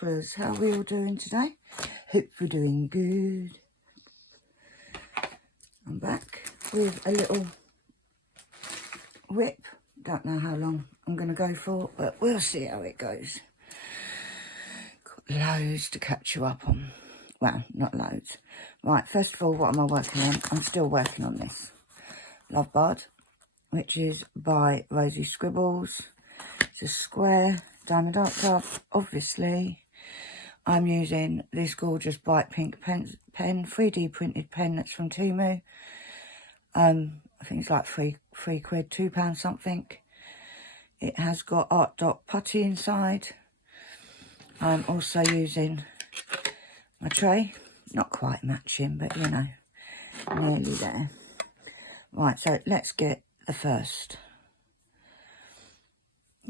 sparklers, how are we all doing today? Hope we're doing good. I'm back with a little WIP. Don't know how long I'm going to go for, but we'll see how it goes. Got loads to catch you up on. Well, not loads. Right, first of all, what am I working on? I'm still working on this Love Bud, which is by Rosie Scribbles. It's a square diamond art club. Obviously, I'm using this gorgeous bright pink pen, 3D printed pen that's from Temu. I think it's like three quid, £2 something. It has got Art Dot putty inside. I'm also using my tray, not quite matching, but you know, nearly there. Right, so let's get the first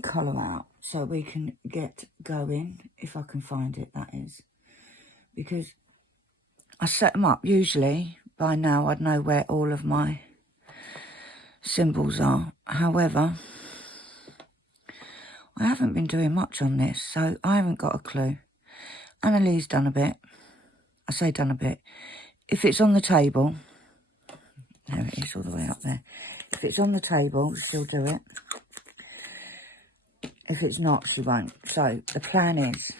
colour out so we can get going, if I can find it, that is, because I set them up. Usually by now I'd know where all of my symbols are. However, I haven't been doing much on this, so I haven't got a clue. Annalee's done a bit. I say done a bit. If it's on the table, there it is all the way up there. If it's on the table, she'll do it. If it's not, she won't. So the plan is,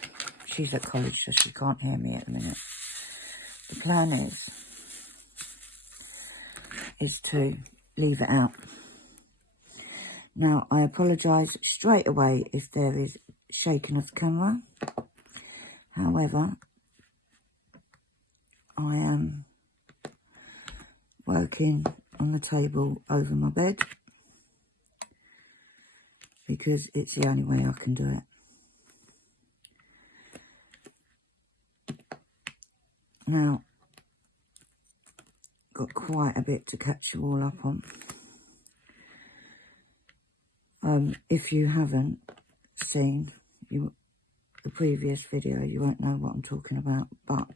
she's at college, so she can't hear me at the minute. The plan is to leave it out. Now, I apologise straight away if there is shaking of the camera. However, I am working on the table over my bed because it's the only way I can do it. Now, got quite a bit to catch you all up on. If you haven't seen the previous video, you won't know what I'm talking about, but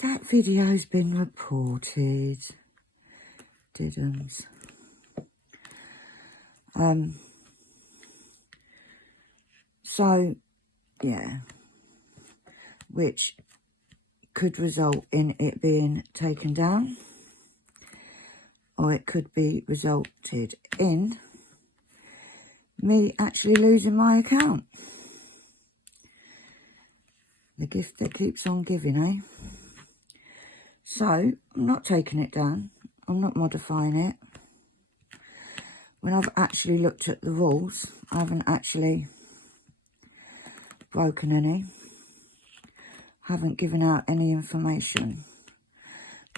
that video's been reported. Didn't. So, yeah, which could result in it being taken down, or it could be resulted in me actually losing my account. The gift that keeps on giving, eh? So, I'm not taking it down. I'm not modifying it. When I've actually looked at the rules, I haven't actually broken any. Haven't given out any information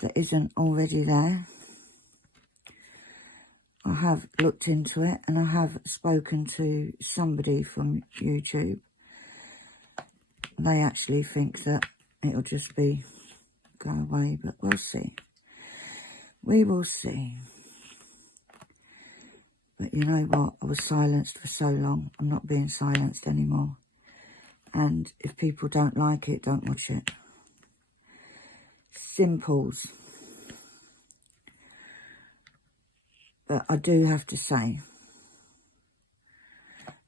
that isn't already there. I have looked into it, and I have spoken to somebody from YouTube. They actually think that it'll just be go away, but we'll see. We will see. But you know what? I was silenced for so long. I'm not being silenced anymore. And if people don't like it, don't watch it. Simples. But I do have to say,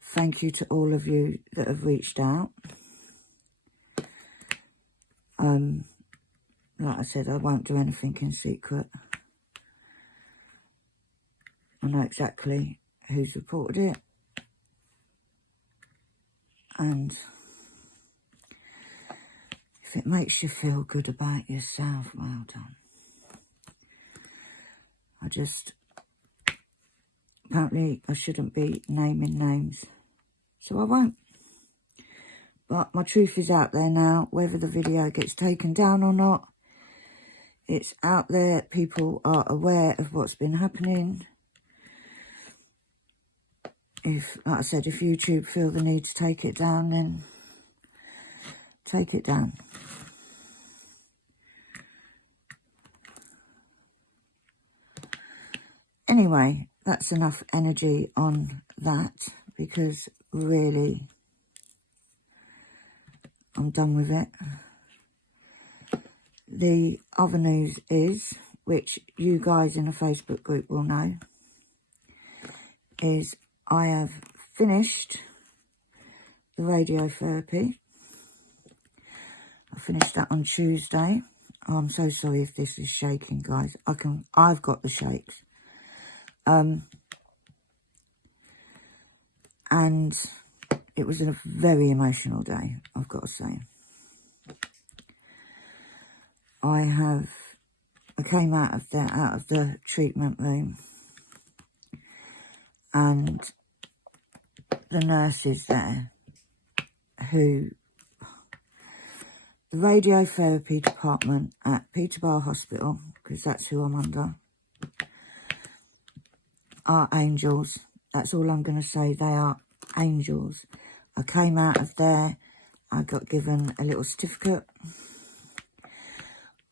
thank you to all of you that have reached out. Like I said, I won't do anything in secret. I know exactly who's reported it. And if it makes you feel good about yourself, well done. Apparently I shouldn't be naming names, so I won't. But my truth is out there now, whether the video gets taken down or not. It's out there, people are aware of what's been happening. If, like I said, if YouTube feel the need to take it down, then take it down. Anyway, that's enough energy on that, because really, I'm done with it. The other news is, which you guys in the Facebook group will know, is I have finished the radiotherapy. I finished that on Tuesday. Oh, I'm so sorry if this is shaking, guys. I've got the shakes. And it was a very emotional day, I've got to say. I came out of the treatment room, and the nurses there, the radiotherapy department at Peterborough Hospital, because that's who I'm under, are angels. That's all I'm going to say. They are angels. I came out of there. I got given a little certificate.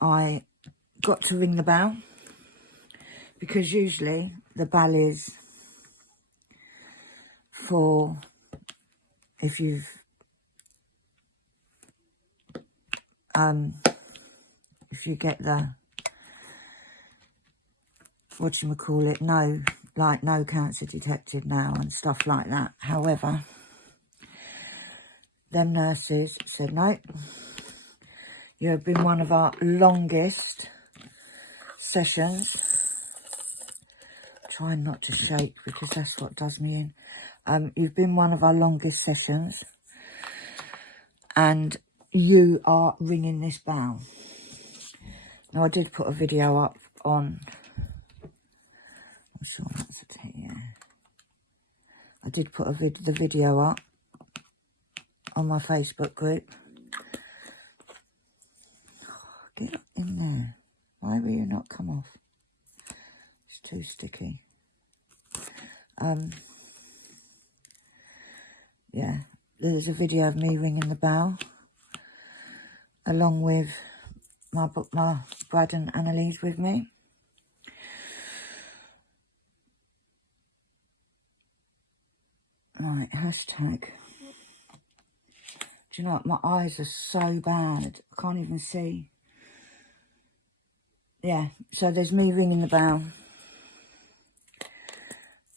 I got to ring the bell, because usually the bell is for if you get the whatchamacallit, no cancer detected now and stuff like that. However, them nurses said, no, you have been one of our longest sessions. Trying not to shake because that's what does me in. You've been one of our longest sessions, and you are ringing this bell. Now, I did put a video up on... I'm sure that's a tea, yeah. I did put the video up on my Facebook group. Oh, get in there. Why will you not come off? It's too sticky. Yeah, there's a video of me ringing the bell, along with my Brad and Annalise with me. Right, hashtag. Do you know what? My eyes are so bad. I can't even see. Yeah, so there's me ringing the bell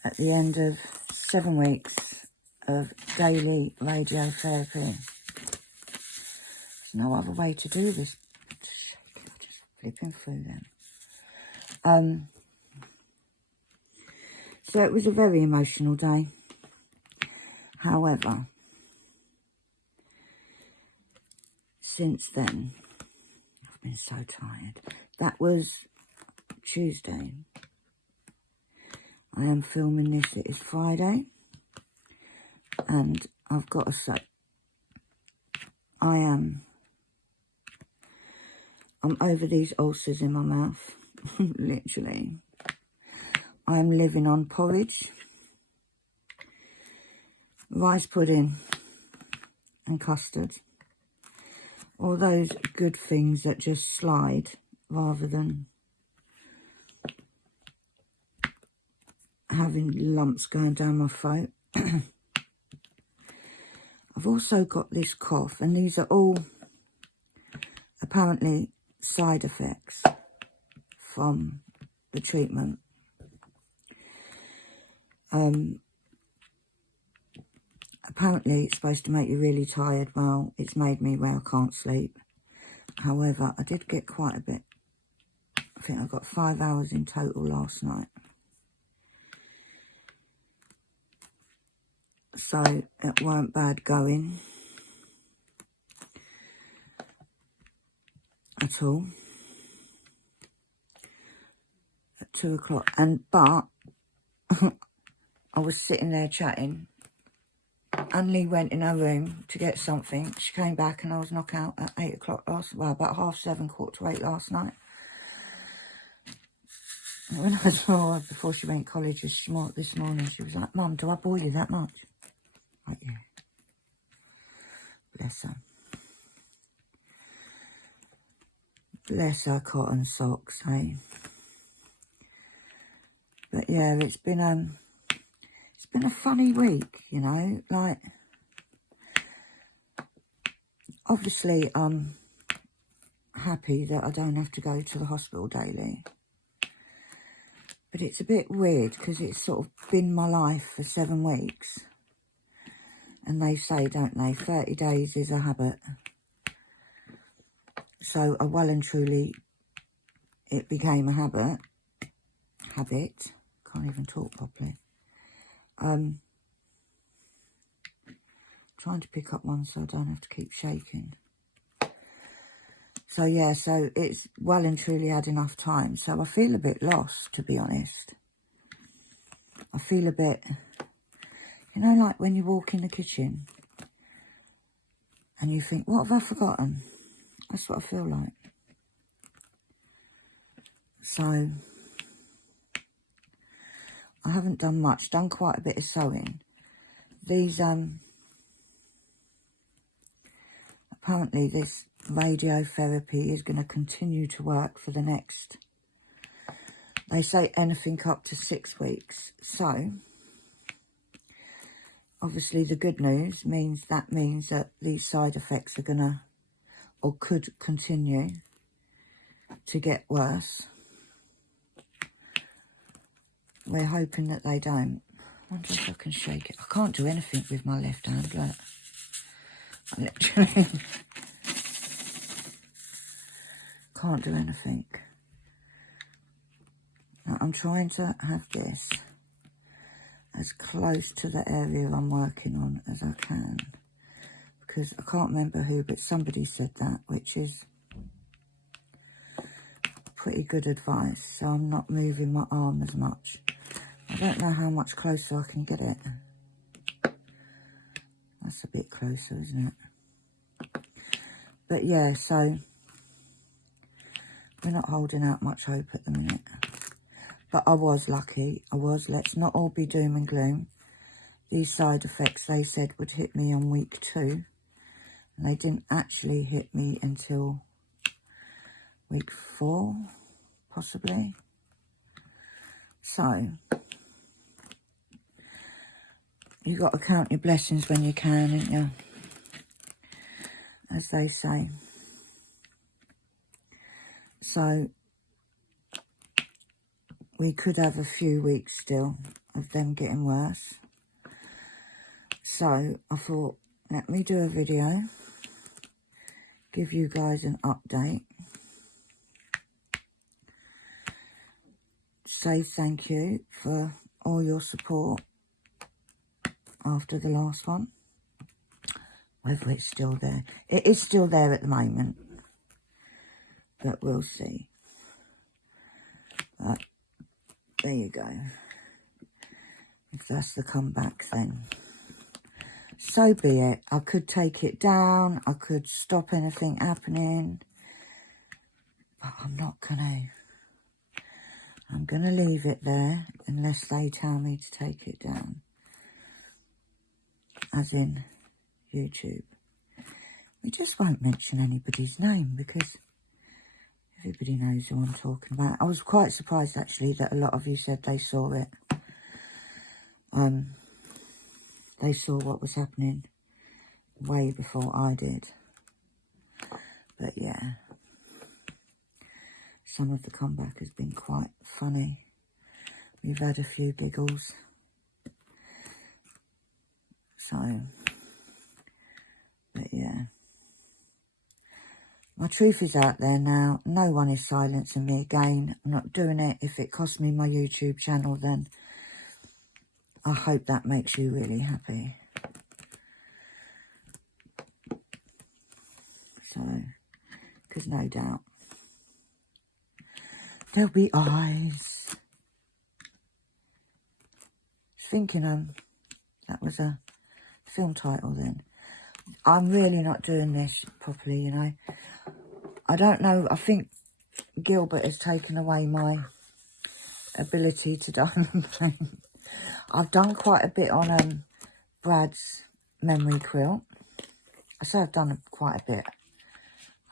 at the end of 7 weeks of daily radiotherapy. There's no other way to do this. Just flipping through them. So it was a very emotional day. However, since then, I've been so tired. That was Tuesday. I am filming this, it is Friday. And I've got to say, I'm over these ulcers in my mouth, literally. I am living on porridge, rice pudding and custard. All those good things that just slide rather than having lumps going down my throat. I've also got this cough, and these are all apparently side effects from the treatment. Apparently it's supposed to make you really tired. Well, it's made me where I can't sleep. However, I did get quite a bit. I think I got 5 hours in total last night. So it weren't bad going at all. At 2 o'clock. But I was sitting there chatting. Annie went in her room to get something. She came back and I was knocked out at 8 o'clock about 7:30, 8:15 last night. And when I saw her before she went to college this morning, she was like, Mum, do I bore you that much? Like, yeah. Bless her. Bless her cotton socks, hey? But yeah, it's been a funny week, you know, like, obviously I'm happy that I don't have to go to the hospital daily, but it's a bit weird because it's sort of been my life for 7 weeks, And they say, don't they, 30 days is a habit. So well and truly, it became a habit. Can't even talk properly. Trying to pick up one so I don't have to keep shaking. So yeah, so it's well and truly had enough time. So I feel a bit lost, to be honest. I feel a bit, you know, like when you walk in the kitchen and you think, what have I forgotten? That's what I feel like. So I haven't done much, done quite a bit of sewing. These, apparently this radiotherapy is going to continue to work for the next, they say anything up to 6 weeks. So obviously the good news means that these side effects are going to, or could continue to get worse. We're hoping that they don't. I wonder if I can shake it. I can't do anything with my left hand, look. I literally can't do anything. Now, I'm trying to have this as close to the area I'm working on as I can. Because I can't remember who, but somebody said that, which is pretty good advice. So I'm not moving my arm as much. I don't know how much closer I can get it. That's a bit closer, isn't it? But yeah, so we're not holding out much hope at the minute. But I was lucky. Let's not all be doom and gloom. These side effects, they said, would hit me on week 2. And they didn't actually hit me until week 4, possibly. So you got to count your blessings when you can, ain't you? As they say. So we could have a few weeks still of them getting worse. So I thought, let me do a video, give you guys an update, say thank you for all your support after the last one. Whether it's still there. It is still there at the moment. But we'll see. There you go. If that's the comeback, then so be it. I could take it down. I could stop anything happening. But I'm not going to. I'm going to leave it there unless they tell me to take it down. As in YouTube. We just won't mention anybody's name because everybody knows who I'm talking about. I was quite surprised actually that a lot of you said they saw it. They saw what was happening way before I did. But yeah, some of the comeback has been quite funny. We've had a few giggles. So, but yeah. My truth is out there now. No one is silencing me again. I'm not doing it. If it costs me my YouTube channel, then I hope that makes you really happy. So, because no doubt there'll be eyes. Thinking that was a film title then. I'm really not doing this properly, you know. I don't know. I think Gilbert has taken away my ability to diamond paint. I've done quite a bit on Brad's memory quilt. I say I've done quite a bit.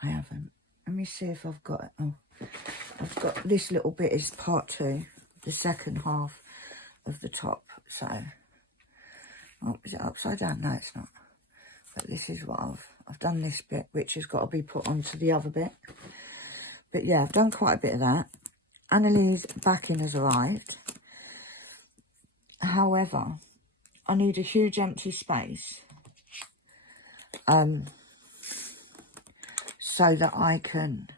I haven't. Let me see if I've got it. Oh, I've got this little bit is part 2, the second half of the top. So, oh, is it upside down? No, it's not. But this is what I've done this bit, which has got to be put onto the other bit. But yeah, I've done quite a bit of that. Annalie's backing has arrived. However, I need a huge empty space so that I can,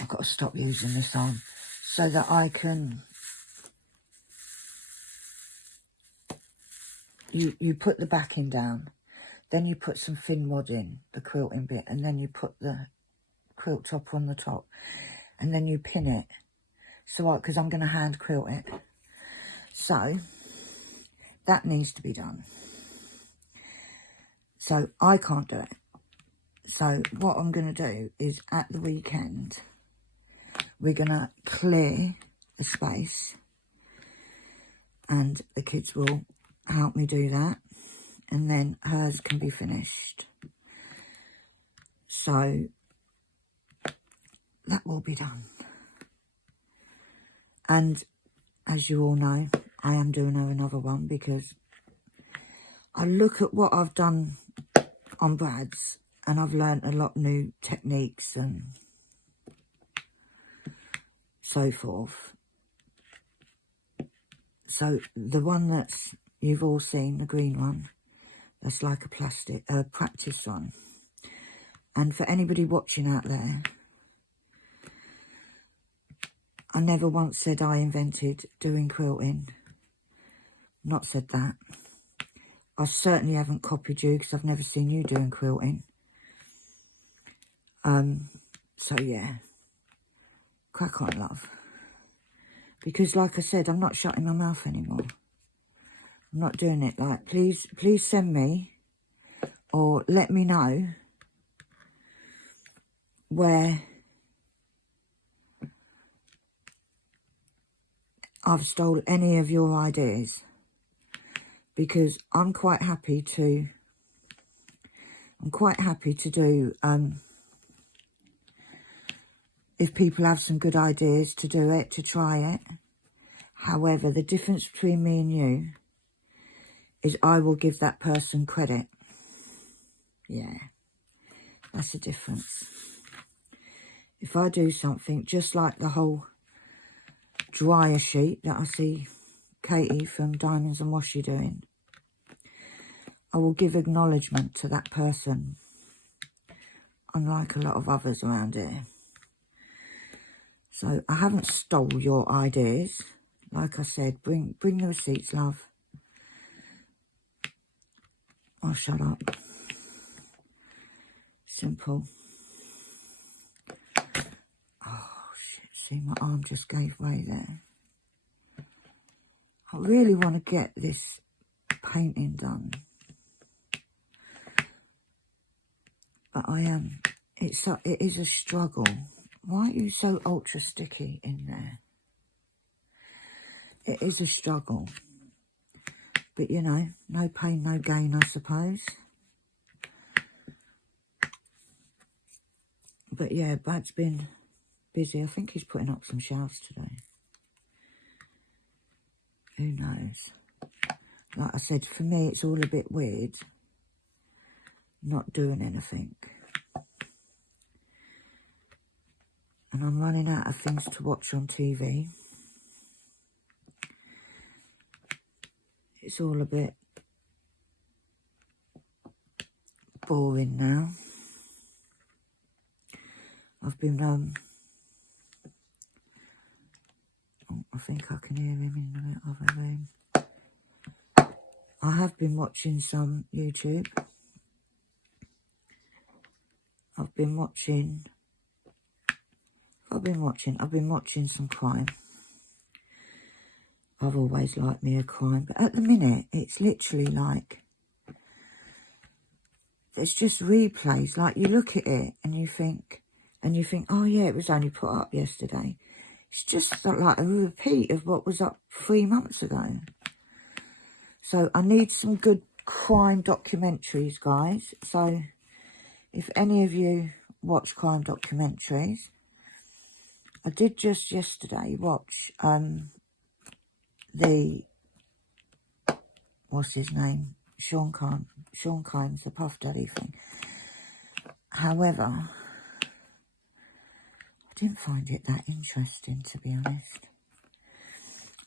I've got to stop using this arm, so that I can, you put the backing down, then you put some thin wad in, the quilting bit, and then you put the quilt top on the top, and then you pin it, so because I'm going to hand quilt it, so that needs to be done. So I can't do it. So what I'm going to do is at the weekend, we're going to clear the space, and the kids will help me do that, and then hers can be finished. So that will be done. And as you all know, I am doing her another one because I look at what I've done on Brad's, and I've learnt a lot new techniques and so forth. So the one that's you've all seen, the green one, that's like a plastic practice one. And for anybody watching out there, I never once said I invented doing quilting. Not said that. I certainly haven't copied you because I've never seen you doing quilting. So yeah, crack on, love. Because like I said, I'm not shutting my mouth anymore. I'm not doing it. Like, please send me or let me know where I've stole any of your ideas, because I'm quite happy to do, if people have some good ideas to do it, to try it. However, the difference between me and you is I will give that person credit. Yeah, that's the difference. If I do something, just like the whole dryer sheet that I see Katie from Diamonds and Washi doing, I will give acknowledgement to that person, unlike a lot of others around here. So I haven't stole your ideas. Like I said, bring the receipts, love. I'll shut up. Simple. Oh, shit. See, my arm just gave way there. I really want to get this painting done. But it is a struggle. Why are you so ultra sticky in there? It is a struggle. But, you know, no pain, no gain, I suppose. But, yeah, Brad's been busy. I think he's putting up some shelves today. Who knows? Like I said, for me, it's all a bit weird not doing anything. And I'm running out of things to watch on TV. It's all a bit boring now. I've been, oh, I think I can hear him in the other room. I have been watching some YouTube. I've been watching some crime. I've always liked me a crime, but at the minute, it's literally like, it's just replays. Like, you look at it and you think, oh yeah, it was only put up yesterday. It's just like a repeat of what was up 3 months ago. So I need some good crime documentaries, guys. So if any of you watch crime documentaries, I did just yesterday watch what's his name? Sean Kimes, the Puff Daddy thing. However, I didn't find it that interesting, to be honest.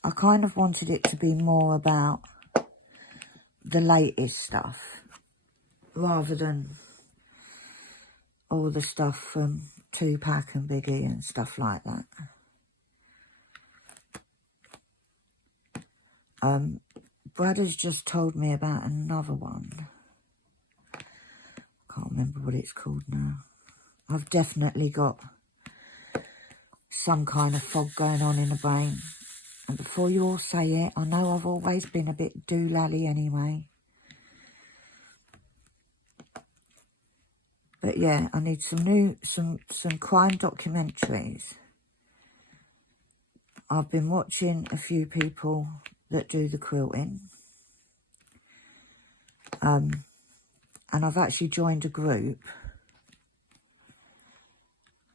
I kind of wanted it to be more about the latest stuff, rather than all the stuff from 2-Pack and Biggie and stuff like that. Brad has just told me about another one. Can't remember what it's called now. I've definitely got some kind of fog going on in the brain. And before you all say it, I know I've always been a bit doolally anyway. But yeah, I need some crime documentaries. I've been watching a few people that do the quilting. And I've actually joined a group.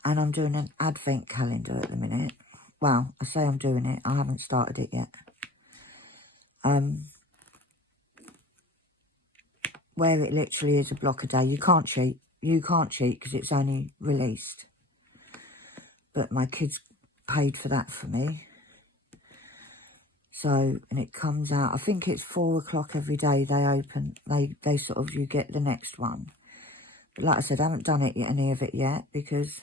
And I'm doing an advent calendar at the minute. Well, I say I'm doing it. I haven't started it yet. Where it literally is a block a day. You can't cheat. You can't cheat because it's only released. But my kids paid for that for me. So, and it comes out, I think it's 4 o'clock every day they open. They sort of, you get the next one. But like I said, I haven't done it yet, any of it yet, because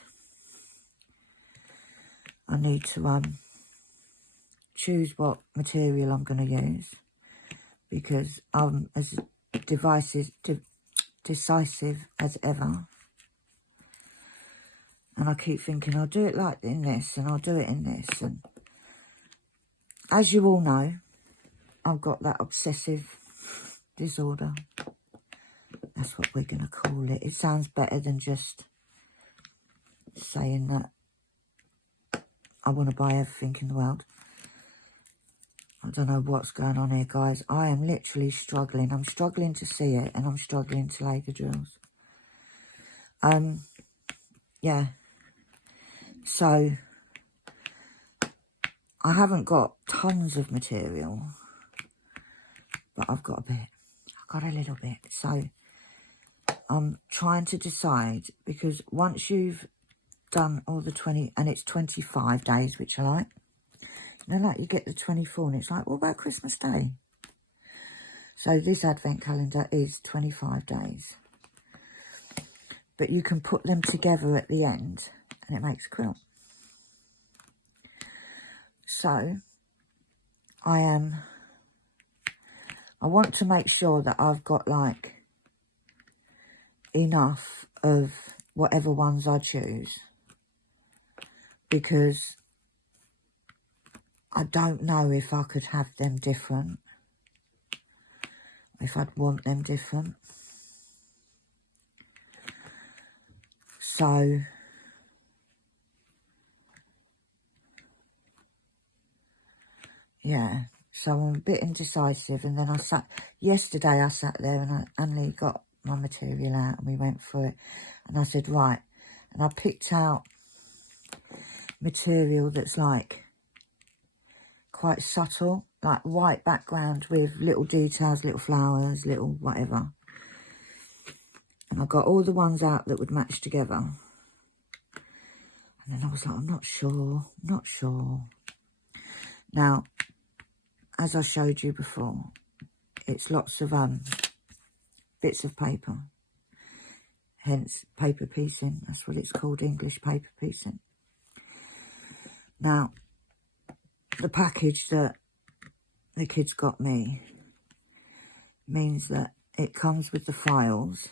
I need to choose what material I'm going to use, because I'm as decisive as ever. And I keep thinking, I'll do it like in this, and I'll do it in this. And as you all know, I've got that obsessive disorder. That's what we're going to call it. It sounds better than just saying that I want to buy everything in the world. I don't know what's going on here, guys. I am literally struggling. I'm struggling to see it, and I'm struggling to lay the drills. Yeah. So, I haven't got tons of material, but I've got a bit. I've got a little bit. So, I'm trying to decide, because once you've done all the 20, and it's 25 days, which I like. You know, like you get the 24, and it's like, what about Christmas Day? So this advent calendar is 25 days. But you can put them together at the end, and it makes a quilt. So, I want to make sure that I've got, like, enough of whatever ones I choose. Because I don't know if I could have them different. If I'd want them different. So, yeah. So I'm a bit indecisive. And then yesterday I sat there and Annie got my material out and we went through it. And I said, right. And I picked out material that's like quite subtle, like white background with little details, little flowers, little whatever. And I got all the ones out that would match together. And then I was like, I'm not sure. Now, as I showed you before, it's lots of bits of paper. Hence, paper piecing. That's what it's called, English paper piecing. Now, the package that the kids got me means that it comes with the files,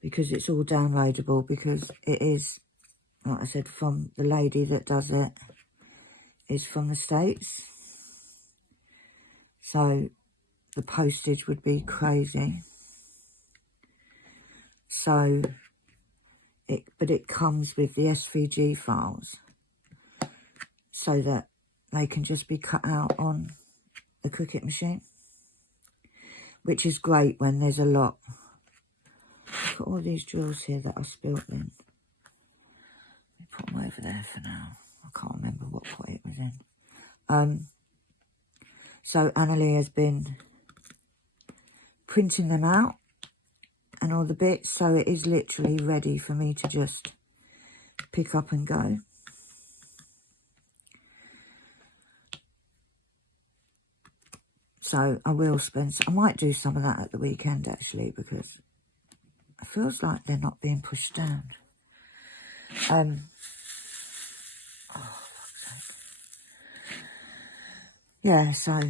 because it's all downloadable, because it is, like I said, from the lady that does it, is from the States. So the postage would be crazy. So, but it comes with the SVG files, so that they can just be cut out on the Cricut machine, which is great when there's a lot. I've got all these drills here that I spilt in. Let me put them over there for now. I can't remember what pot it was in. So Annalie has been printing them out and all the bits, so it is literally ready for me to just pick up and go. So I will spend, I might do some of that at the weekend actually, because it feels like they're not being pushed down. Yeah, so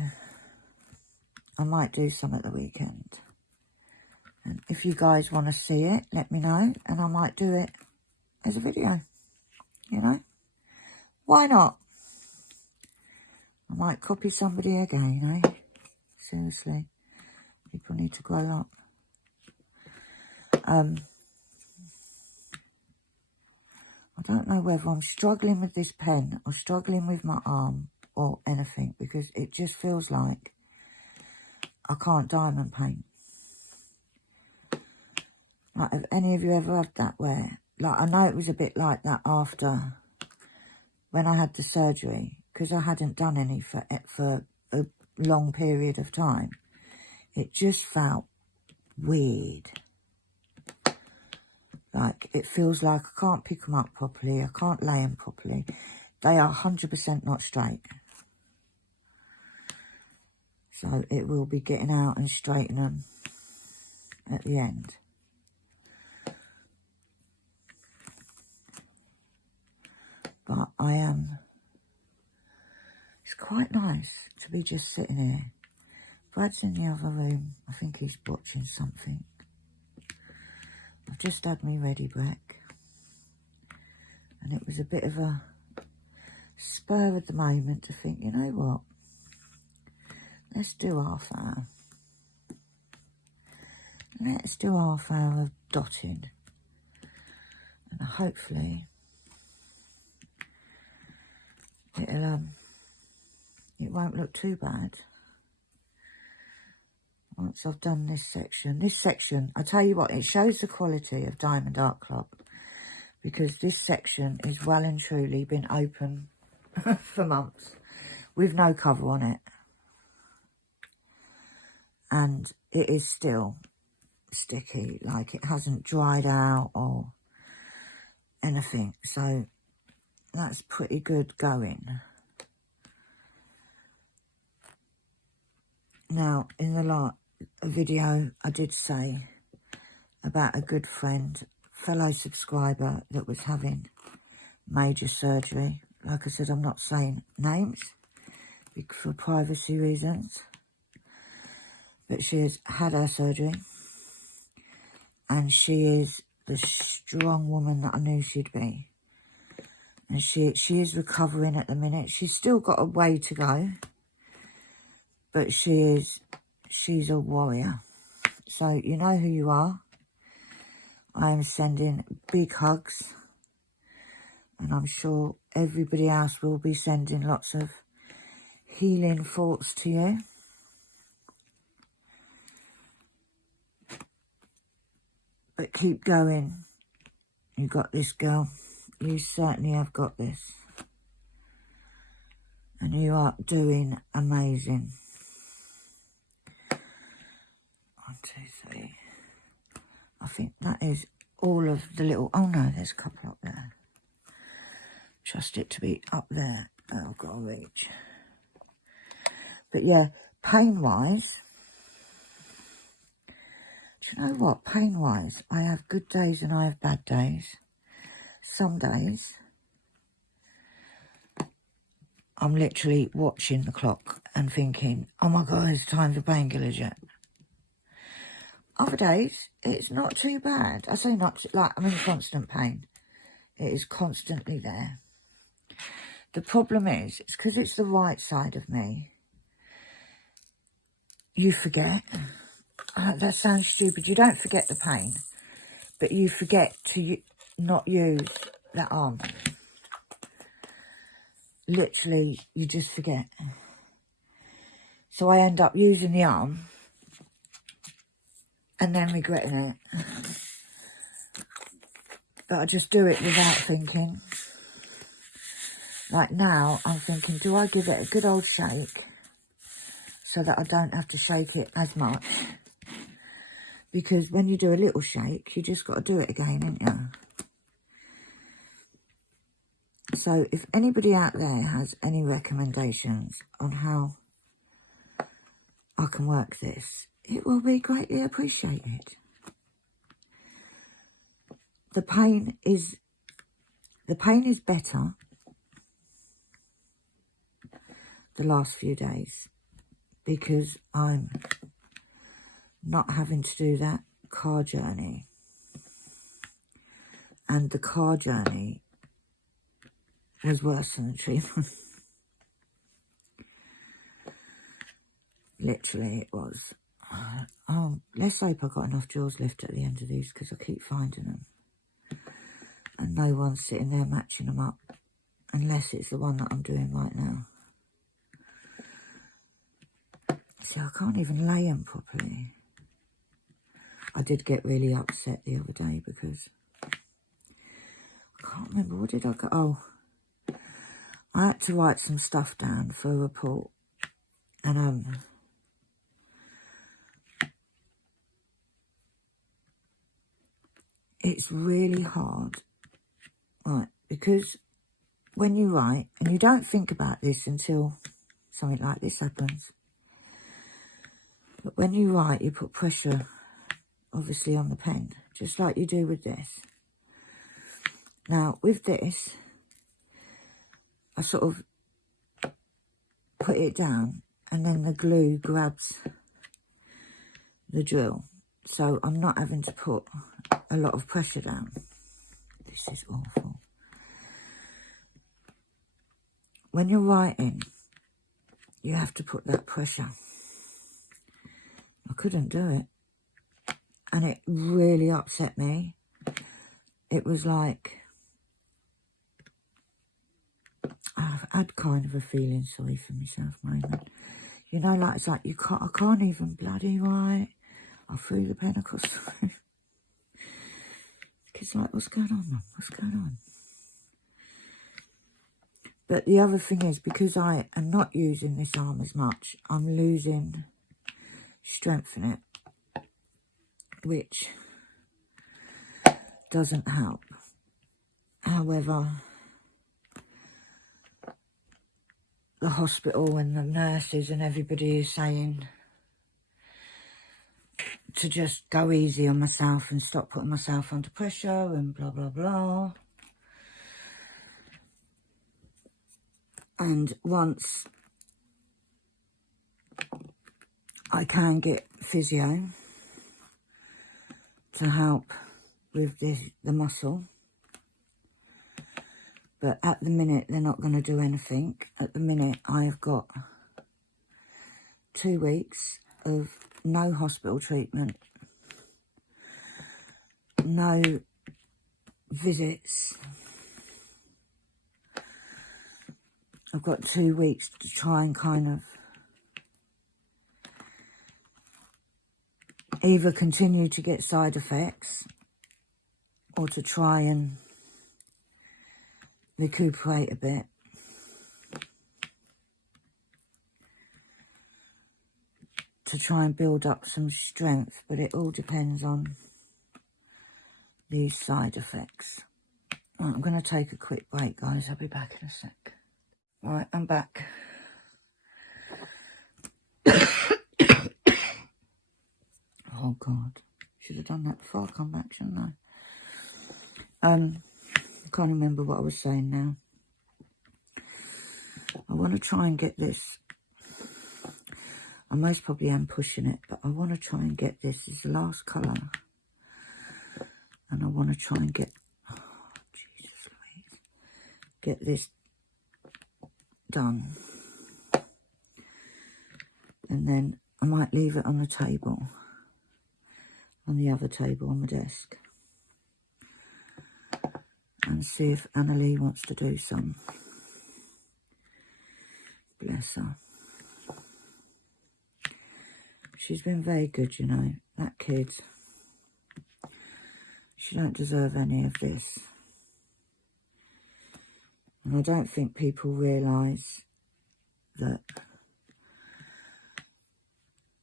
I might do some at the weekend. And if you guys want to see it, let me know, and I might do it as a video, you know? Why not? I might copy somebody again, eh? Seriously. People need to grow up. I don't know whether I'm struggling with this pen or struggling with my arm or anything, because it just feels like I can't diamond paint. Like, have any of you ever had that where, like, I know it was a bit like that after when I had the surgery, because I hadn't done any for a long period of time. It just felt weird. Like, it feels like I can't pick them up properly. I can't lay them properly. They are 100% not straight. So it will be getting out and straightening them at the end. But I am... It's quite nice to be just sitting here. Brad's in the other room. I think he's watching something. I've just had me ready back. And it was a bit of a spur at the moment to think, you know what? Let's do half hour. Let's do half hour of dotting. And hopefully it won't look too bad once I've done this section. This section, I tell you what, it shows the quality of Diamond Art Club, because this section is well and truly been open for months with no cover on it, and it is still sticky, like it hasn't dried out or anything, so that's pretty good going. Now, in the last video, I did say about a good friend, fellow subscriber, that was having major surgery. Like I said, I'm not saying names for privacy reasons, but she has had her surgery, and she is the strong woman that I knew she'd be. And she is recovering at the minute. She's still got a way to go, but she's a warrior. So you know who you are. I am sending big hugs, and I'm sure everybody else will be sending lots of healing thoughts to you. But keep going. You got this, girl. You certainly have got this. And you are doing amazing. 1, 2, 3. I think that is all of the little... Oh no, there's a couple up there. Trust it to be up there. Oh, I've got to reach. But yeah, pain-wise... Do you know what? Pain-wise, I have good days and I have bad days. Some days, I'm literally watching the clock and thinking, oh my God, it's time for painkillers yet. Other days, it's not too bad. I say not, like, I'm in constant pain. It is constantly there. The problem is, it's because it's the right side of me. You forget. That sounds stupid. You don't forget the pain, but you forget to not use that arm. Literally, you just forget. So I end up using the arm and then regretting it. But I just do it without thinking. Like now, I'm thinking, do I give it a good old shake so that I don't have to shake it as much? Because when you do a little shake, you just got to do it again, ain't you? So if anybody out there has any recommendations on how I can work this, it will be greatly appreciated. The pain is better the last few days because I'm not having to do that car journey. And the car journey was worse than the treatment. Literally, it was. Let's hope I got enough jaws left at the end of these because I keep finding them. And no one's sitting there matching them up unless it's the one that I'm doing right now. See, I can't even lay them properly. I did get really upset the other day because I can't remember, what did I go? Oh, I had to write some stuff down for a report. And it's really hard, right, because when you write, and you don't think about this until something like this happens, but when you write, you put pressure, obviously, on the pen, just like you do with this. Now, with this, I sort of put it down, and then the glue grabs the drill. So I'm not having to put a lot of pressure down. This is awful. When you're writing, you have to put that pressure. I couldn't do it. And it really upset me. It was like, I've had kind of a feeling sorry for myself moment. You know, like, it's like, I can't even bloody write. I threw the pen across the room. Kids like, what's going on, Mum? What's going on? But the other thing is, because I am not using this arm as much, I'm losing strength in it, which doesn't help. However, the hospital and the nurses and everybody is saying to just go easy on myself and stop putting myself under pressure and blah, blah, blah. And once I can get physio to help with the muscle, but at the minute they're not going to do anything. At the minute I have got 2 weeks of no hospital treatment, no visits. I've got 2 weeks to try and kind of either continue to get side effects or to try and recuperate a bit. To try and build up some strength, but it all depends on these side effects. Right, I'm going to take a quick break, guys. I'll be back in a sec. Right, I'm back. Oh, God. Should have done that before I come back, shouldn't I? I can't remember what I was saying now. I want to try and get this. I most probably am pushing it, but I want to try and get this. This is the last colour. And I want to try and get, oh, Jesus Louise, get this done. And then I might leave it on the table, on the other table on my desk, and see if Annalie wants to do some. Bless her. She's been very good, you know. That kid, she don't deserve any of this. And I don't think people realise that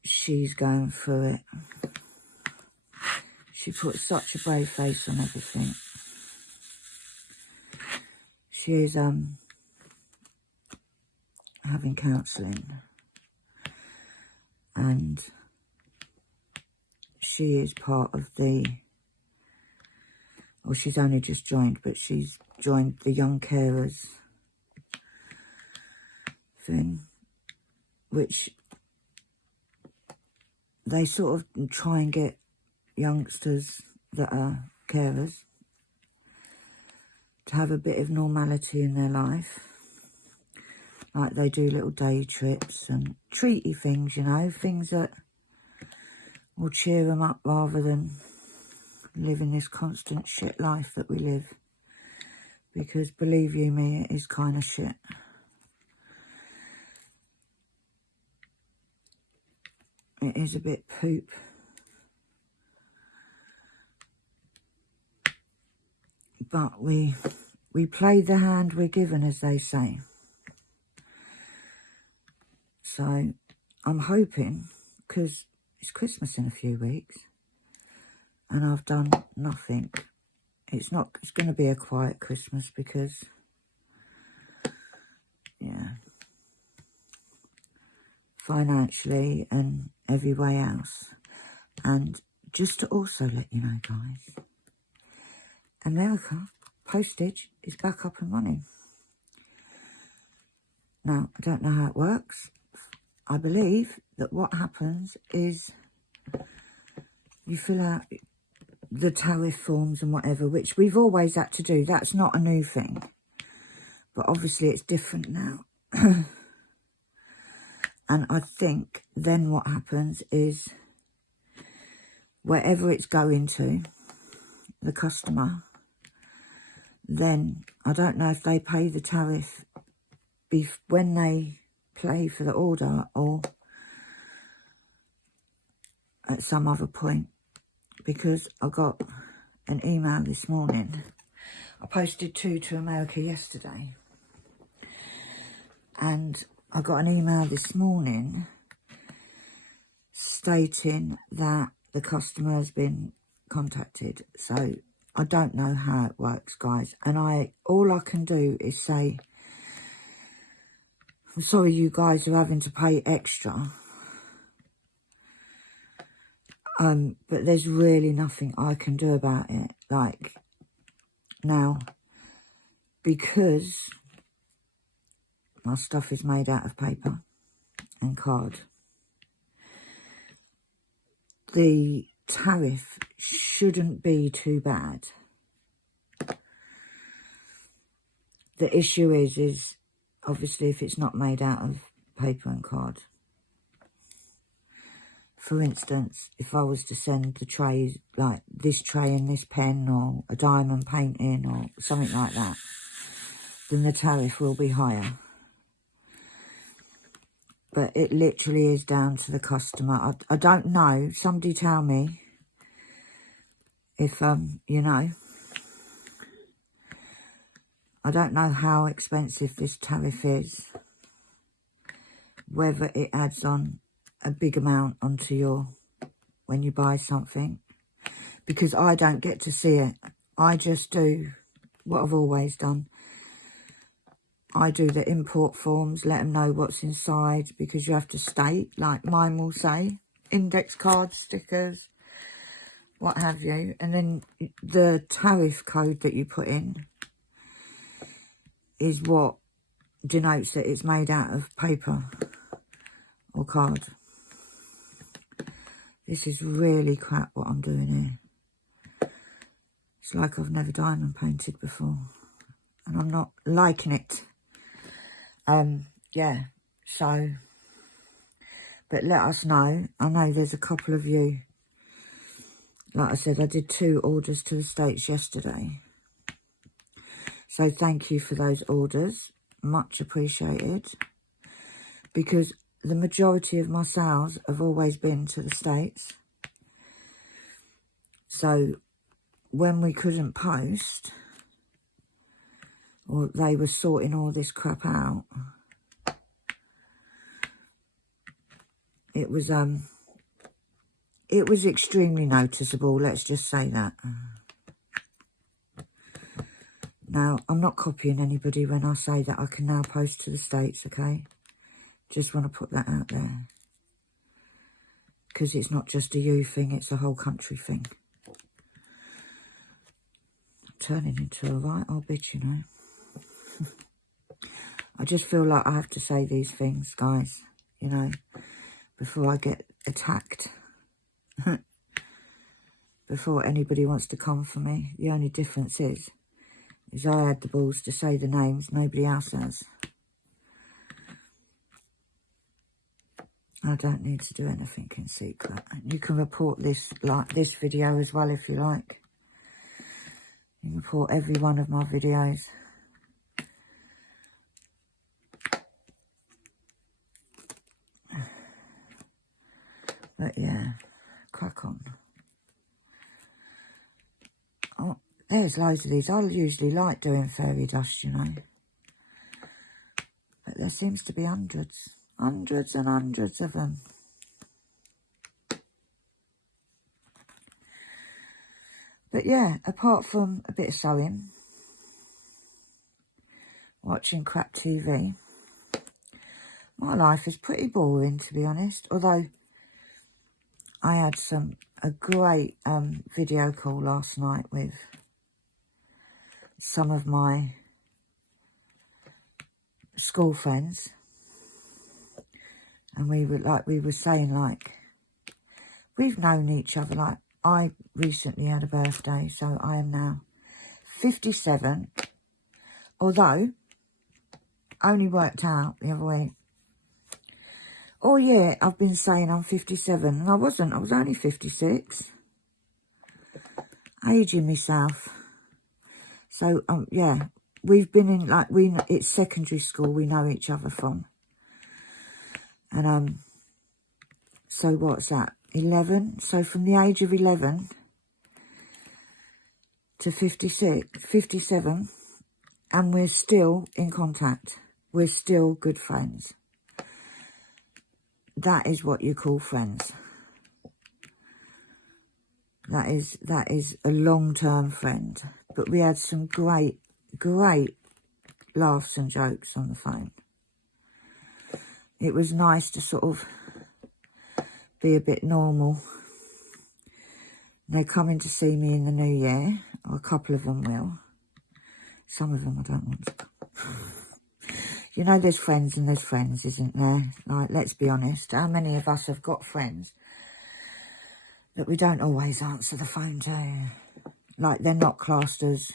she's going through it. She put such a brave face on everything. She is having counselling. and she is part of the, well, she's only just joined, but she's joined the young carers thing, which they sort of try and get youngsters that are carers to have a bit of normality in their life. Like they do little day trips and treaty things, you know, things that will cheer them up rather than living this constant shit life that we live. Because believe you me, it is kind of shit. It is a bit poop. But we play the hand we're given, as they say. So I'm hoping, because it's Christmas in a few weeks, and I've done nothing. It's going to be a quiet Christmas because, yeah, financially and every way else. And just to also let you know, guys, America postage is back up and running. Now, I don't know how it works. I believe that what happens is you fill out the tariff forms and whatever, which we've always had to do. That's not a new thing. But obviously it's different now. And I think then what happens is wherever it's going to, the customer, then I don't know if they pay the tariff when they pay for the order or at some other point, because I got an email this morning. I posted 2 to America yesterday, and I got an email this morning stating that the customer has been contacted. So I don't know how it works, guys, and all I can do is say, I'm sorry you guys are having to pay extra. But there's really nothing I can do about it. Like, now, because my stuff is made out of paper and card, the tariff shouldn't be too bad. The issue is obviously if it's not made out of paper and card. For instance, if I was to send the trays, like this tray and this pen, or a diamond painting or something like that, then the tariff will be higher. But it literally is down to the customer. I don't know. Somebody tell me if, you know. I don't know how expensive this tariff is. Whether it adds on a big amount onto when you buy something, because I don't get to see it. I just do what I've always done. I do the import forms, let them know what's inside, because you have to state, like mine will say, index cards, stickers, what have you. And then the tariff code that you put in is what denotes that it's made out of paper or card. This is really crap what I'm doing here. It's like I've never diamond painted before, and I'm not liking it. Yeah, so, but let us know. I know there's a couple of you, like I said, I did 2 orders to the States yesterday. So thank you for those orders, much appreciated, because the majority of my sales have always been to the States. So when we couldn't post, or they were sorting all this crap out, it was extremely noticeable, let's just say that. Now, I'm not copying anybody when I say that I can now post to the States, okay? Just want to put that out there. because it's not just a you thing, it's a whole country thing. Turning into a right old bitch, you know. I just feel like I have to say these things, guys, you know, before I get attacked. Before anybody wants to come for me. The only difference is I had the balls to say the names, nobody else has. I don't need to do anything in secret. You can report this, like this video as well if you like. You can report every one of my videos. But yeah, crack on. Oh, there's loads of these. I usually like doing fairy dust, you know. But there seems to be hundreds. Hundreds and hundreds of them. But yeah, apart from a bit of sewing, watching crap TV, my life is pretty boring, to be honest. Although I had a great video call last night with some of my school friends. And we were saying, like, we've known each other. Like, I recently had a birthday, so I am now 57. Although, only worked out the other week. Oh yeah, I've been saying I'm 57, and I wasn't. I was only 56. Aging myself. So, yeah, we've been in, like, it's secondary school we know each other from. And, so what's that? 11. So from the age of 11 to 57, and we're still in contact. We're still good friends. That is what you call friends. That is a long-term friend. But we had some great laughs and jokes on the phone. It was nice to sort of be a bit normal. They're coming to see me in the new year, or a couple of them will. Some of them I don't want to. You know, there's friends and there's friends, isn't there? Like, let's be honest. How many of us have got friends that we don't always answer the phone to? Like, they're not classed as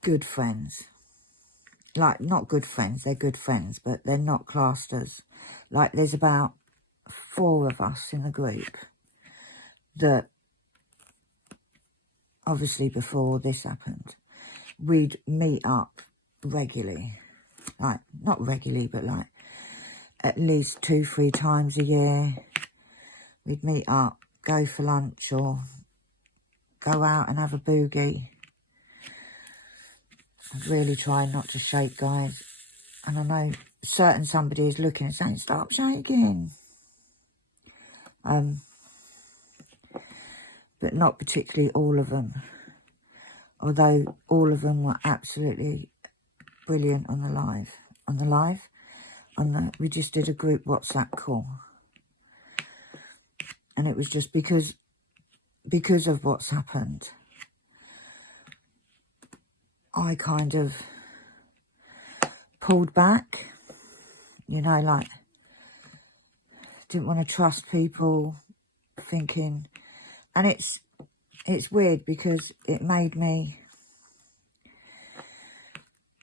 good friends. Like, not good friends, they're good friends, but they're not classed as... Like, there's about 4 of us in the group that, obviously before this happened, we'd meet up regularly. Like, not regularly, but like, at least 2-3 times a year. We'd meet up, go for lunch, or go out and have a boogie. I'd really try not to shake, guys. And I know certain somebody is looking and saying, stop shaking. But not particularly all of them. Although all of them were absolutely brilliant on the live. We just did a group WhatsApp call. And it was just because of what's happened. I kind of pulled back, you know, like, didn't want to trust people, thinking, and it's weird because it made me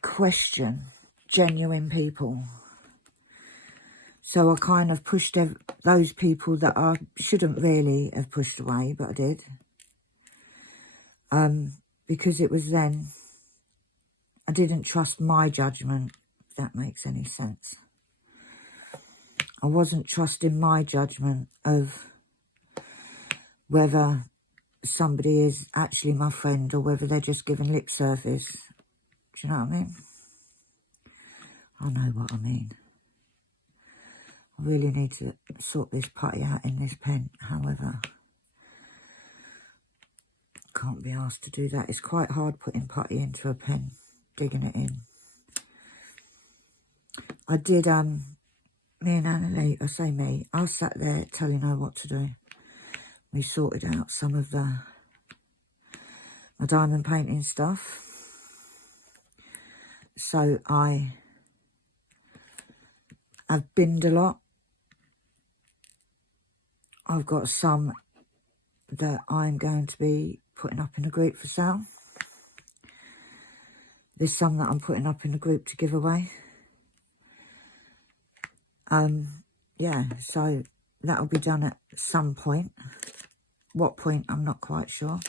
question genuine people. So I kind of pushed those people that I shouldn't really have pushed away, but I did. Because it was then, I didn't trust my judgment, if that makes any sense. I wasn't trusting my judgment of whether somebody is actually my friend or whether they're just giving lip service. Do you know what I mean? I know what I mean. I really need to sort this putty out in this pen, however. Can't be asked to do that. It's quite hard putting putty into a pen, digging it in. I did me and Annalie, I say me, I sat there telling her what to do. We sorted out some of my diamond painting stuff. So I have binned a lot. I've got some that I'm going to be putting up in a group for sale. There's some that I'm putting up in a group to give away. Yeah, so that'll be done at some point. What point, I'm not quite sure.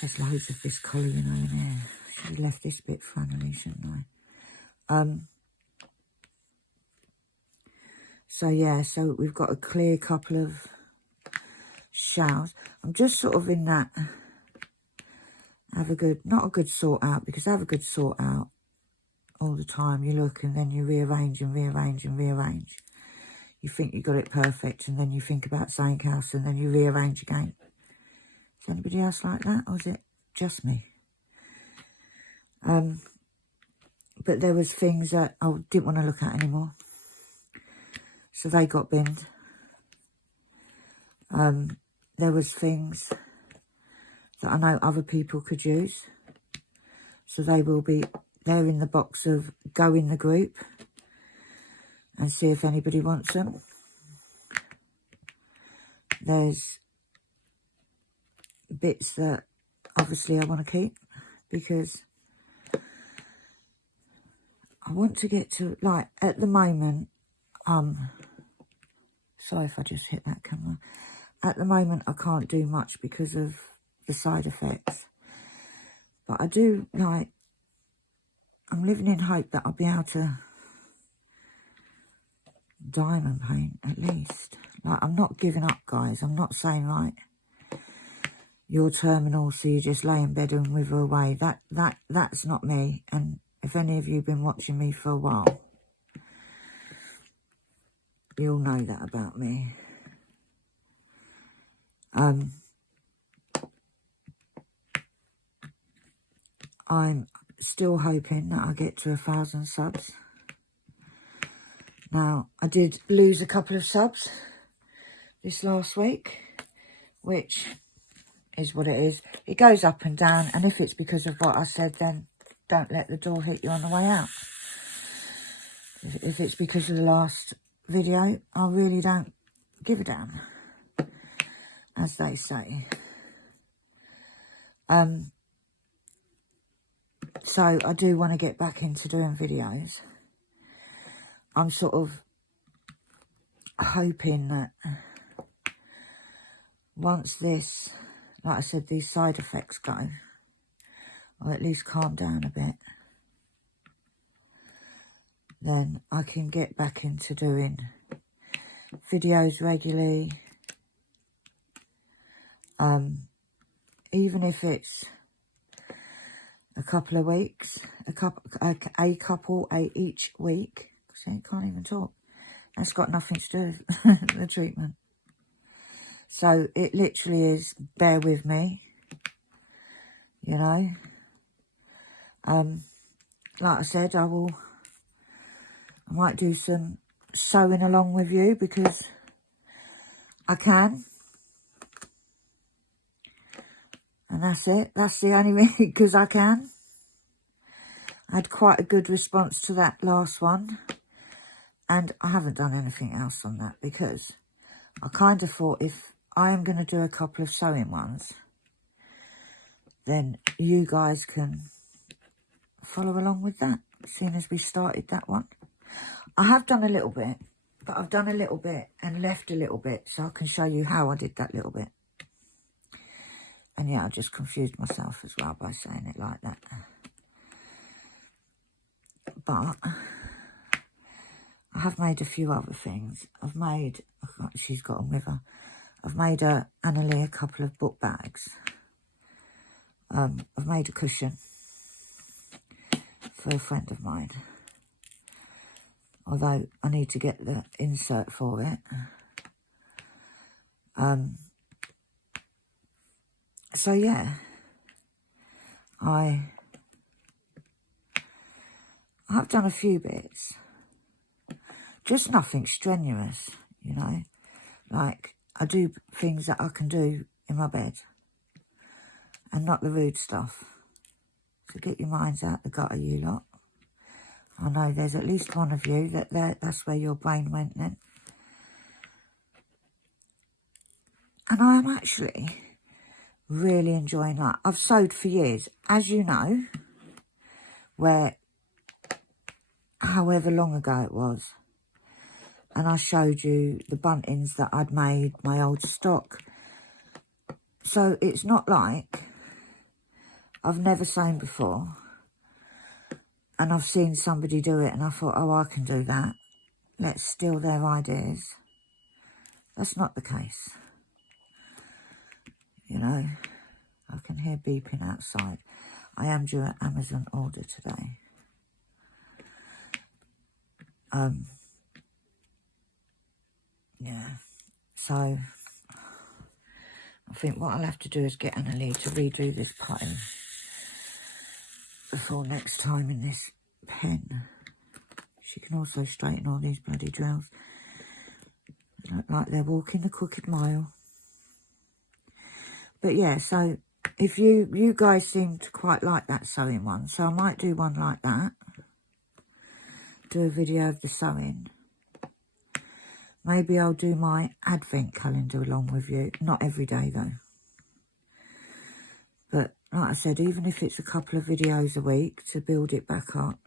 There's loads of this colour, you know, in here. Should have left this bit for Annalie, shouldn't I? So yeah, so we've got a clear couple of shells. I'm just sort of in that, not a good sort out, because have a good sort out all the time. You look and then you rearrange and rearrange and rearrange. You think you got it perfect, and then you think about something else, and then you rearrange again. Is anybody else like that, or is it just me? But there was things that I didn't want to look at anymore, so they got binned. There was things that I know other people could use, so they're in the box of go in the group and see if anybody wants them. There's bits that obviously I want to keep, because I want to get to, like, at the moment, sorry if I just hit that camera. At the moment, I can't do much because of the side effects. But I do, like, I'm living in hope that I'll be able to diamond paint, at least. Like, I'm not giving up, guys. I'm not saying, like, you're terminal, so you just lay in bed and wither away. That's not me. And if any of you have been watching me for a while, you'll know that about me. I'm still hoping that I get to 1,000 subs. Now, I did lose a couple of subs this last week, which is what it is. It goes up and down, and if it's because of what I said, then don't let the door hit you on the way out. If it's because of the last video, I really don't give a damn, as they say. So I do want to get back into doing videos. I'm sort of hoping that once this, like I said, these side effects go, or at least calm down a bit, then I can get back into doing videos regularly. Even if it's a couple of weeks, a couple each week. See, I can't even talk. That's got nothing to do with the treatment. So it literally is, bear with me, you know. Like I said, I might do some sewing along with you, because I can. And that's it. That's the only reason, because I can. I had quite a good response to that last one. And I haven't done anything else on that, because I kind of thought if I am going to do a couple of sewing ones, then you guys can follow along with that, seeing as we started that one. I have done a little bit, but I've done a little bit and left a little bit, so I can show you how I did that little bit. And yeah, I just confused myself as well by saying it like that. But I have made a few other things. I've made, she's got them with her. I've made Annalie a couple of book bags. I've made a cushion for a friend of mine. Although I need to get the insert for it. So yeah, I've done a few bits. just nothing strenuous, you know. Like, I do things that I can do in my bed and not the rude stuff. So get your minds out the gutter, you lot. I know there's at least one of you that's where your brain went then. And I am actually really enjoying that. I've sewed for years, as you know, where however long ago it was. And I showed you the buntings that I'd made, my old stock. So it's not like I've never sewn before. And I've seen somebody do it and I thought, oh, I can do that. Let's steal their ideas. That's not the case. You know, I can hear beeping outside. I am due an Amazon order today. Yeah, so I think what I'll have to do is get Annalie to redo this pattern before next time in this pen. She can also straighten all these bloody drills. Look like they're walking the crooked mile. But yeah, so if you guys seem to quite like that sewing one, so I might do one like that. Do a video of the sewing. Maybe I'll do my advent calendar along with you. Not every day though. But like I said, even if it's a couple of videos a week to build it back up.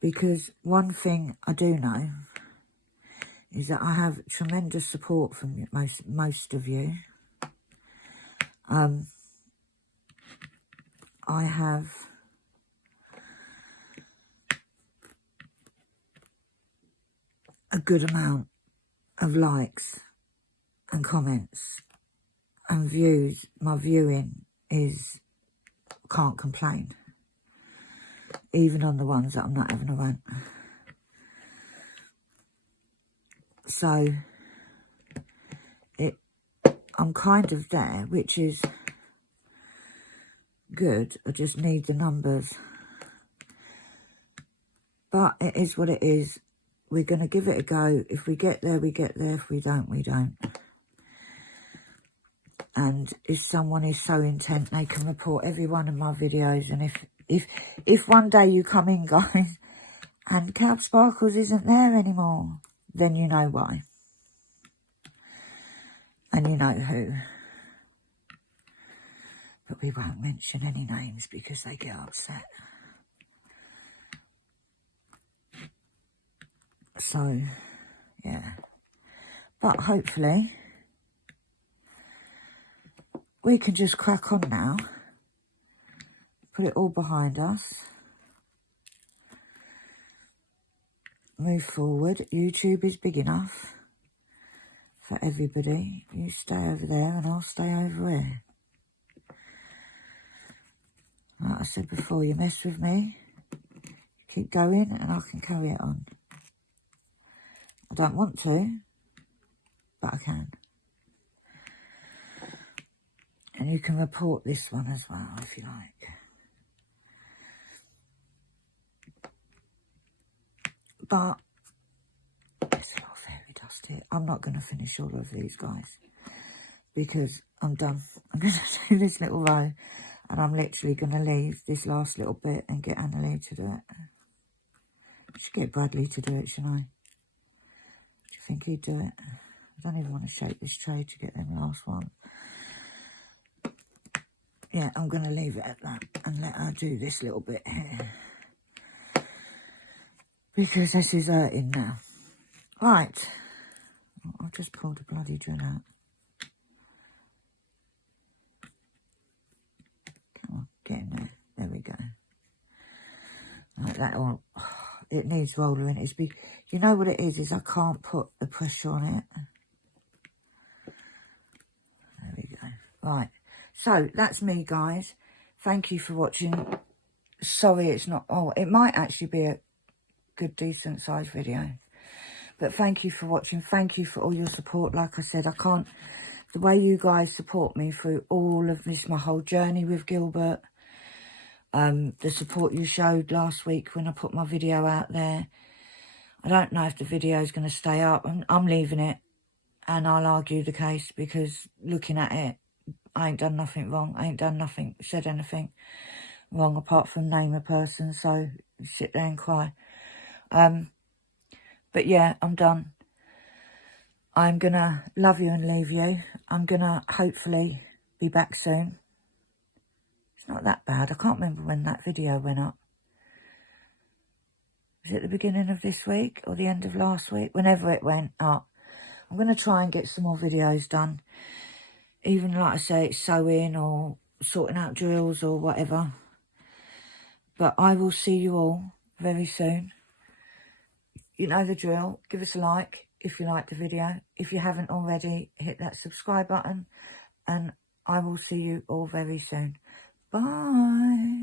Because one thing I do know is that I have tremendous support from most of you. I have a good amount of likes and comments and views. My viewing is, can't complain, even on the ones that I'm not having a rant. So I'm kind of there, which is good. I just need the numbers, but it is what it is. We're going to give it a go. If we get there, we get there. If we don't, we don't. And if someone is so intent, they can report every one of my videos. And if one day you come in, guys, and KALBS Sparkles isn't there anymore, then you know why. And you know who. But we won't mention any names because they get upset. So, yeah. But hopefully, we can just crack on now. Put it all behind us. Move forward. YouTube is big enough for everybody. You stay over there and I'll stay over here. Like I said before, you mess with me, keep going and I can carry it on. I don't want to, but I can. And you can report this one as well, if you like. But there's a lot of fairy dust here. I'm not going to finish all of these, guys, because I'm done. I'm going to do this little row, and I'm literally going to leave this last little bit and get Annalie to do it. I should get Bradley to do it, shouldn't I? Do you think he'd do it? I don't even want to shake this tray to get them last one. Yeah, I'm going to leave it at that and let her do this little bit here. Because this is hurting now. Right. I've just pulled a bloody drill out. Come on, get in there. There we go. Like that all. It needs rollering. You know what it is I can't put the pressure on it. There we go. Right. So, that's me, guys. Thank you for watching. Sorry it's not... Oh, it might actually be a good, decent sized video. But thank you for watching. Thank you for all your support. Like I said, I can't... The way you guys support me through all of this, my whole journey with Gilbert. The support you showed last week when I put my video out there. I don't know if the video is going to stay up. I'm leaving it, and I'll argue the case, because looking at it, I ain't done nothing wrong. I ain't done nothing, said anything wrong apart from name a person, so sit there and cry. But yeah, I'm done. I'm going to love you and leave you. I'm going to hopefully be back soon. It's not that bad. I can't remember when that video went up. Was it the beginning of this week or the end of last week? Whenever it went up. I'm going to try and get some more videos done. Even, like I say, sewing or sorting out drills or whatever. But I will see you all very soon. You know the drill. Give us a like if you liked the video. If you haven't already, hit that subscribe button. And I will see you all very soon. Bye.